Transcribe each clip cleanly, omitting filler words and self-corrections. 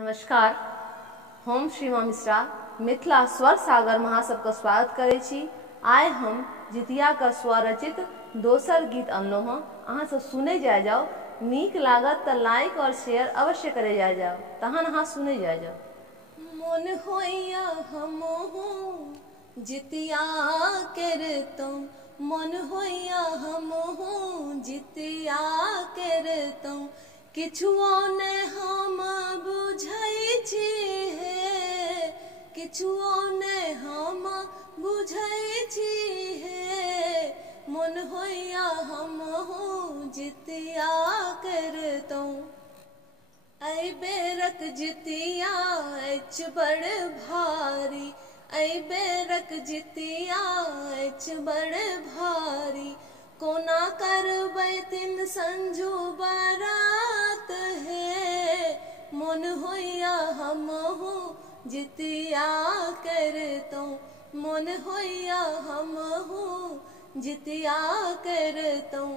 नमस्कार, हम श्रीमा मिश्रा मिथिला स्वर सागर महासभ का स्वागत करे छी। आइ हम जितिया का स्वरचित दोसर गीत अनलहुँ हँ। अहाँ सब सुने जाओ, नीक लागत तो लाइक और शेयर अवश्य करे जाओ। तहन अहाँ सुने जाओ। मन होइया हमहु जितिया करतौं, मन होइया हमहु जितिया करतौं, किछुओ ने हम बुझै छी हे, किछुओ ने हम बुझै छी हे, मन होइया हमहु जितिया करतौं। ऐ बेरक जितिया अछि बड़ भारी, ऐ बेरक जितिया अछि बड़ भारी, कोना करबै तीन संझू बरात हे, मन होइया हमहु जितिया करतौं, मन होइया हमहु जितिया करतौं।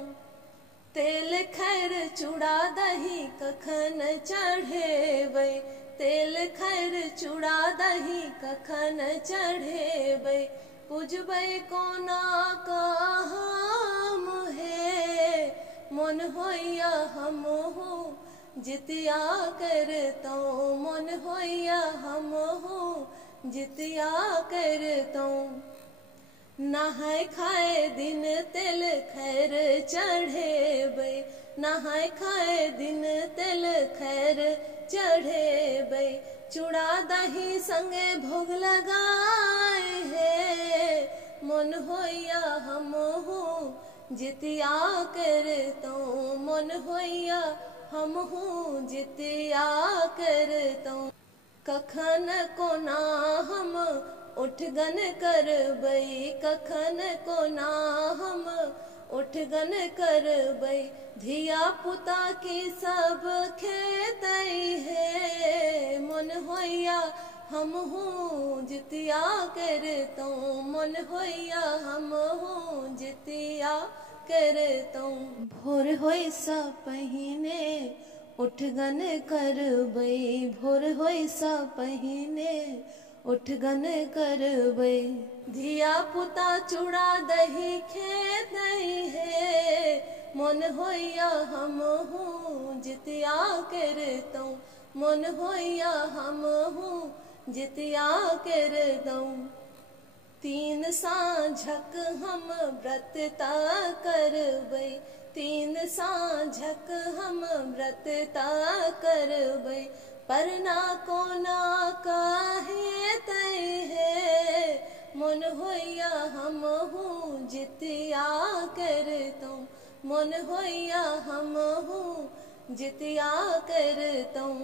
तेल खैर चूड़ा दही कखन चढ़ेबै, तेल खैर चूड़ा दही कखन चढ़ेबै, पूजबै कोना कहम हे, मन होइया हमहु जितिया करतौं, मन होइया हमहु जितिया करतौं। नहाय खाय दिन तेल खैर चढ़ेबै, नहाय खाय दिन तेल खैर चढ़ेबै, चूड़ा दही संगे भोग लगाय हे, मन होइया हमहु जितिया करतौं, मन होइया हमहु जितिया करतौं। कखन कोना हम उठगन करबै, कखन कोना हम उठगन करबै, धिया पुता की सब खेतै हे, मन होइया हमहु जितिया करतौं, मन होइया हमहु जितिया करतौं। भोर होइ सँ पहिने उठगन करबै, भोर होइ सँ पहिने उठगन करबै, धिया पुता चूड़ा दही खेतै हे, मन होइया हमहु जितिया करतौं, मन होइया हमहु जितिया करतौं। तीन साँझक हम व्रतता करबै, तीन साँझक हम व्रतता करबै, परना कोना कहेतै हे, मन होइया हमहु जितिया करतौं, मन होइया हमहु जितिया करतौं।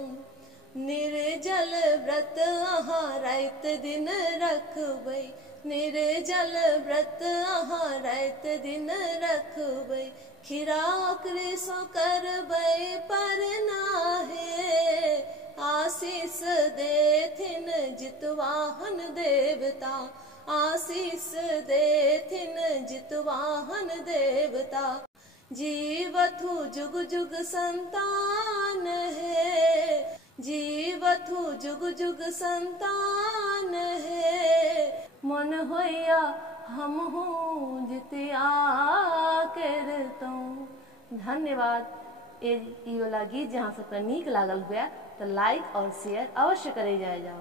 निर्जल व्रत अहाँ रात दिन रखबै, निर्जल व्रत अहाँ रात दिन रखबै, खीरा कृसो करबै परना हे, आशीष देथिन जितवाहन देवता, आशीष देथिन जितवाहन देवता, जीवथु जुग जुग संतान हे, जीवथु जुग जुग संतान हे, मन होइया हमहु जितिया करतौं। धन्यवाद। ई वाला गीत जहाँ सबका नीक लागल हुए तो लाइक और शेयर अवश्य करे जाओ।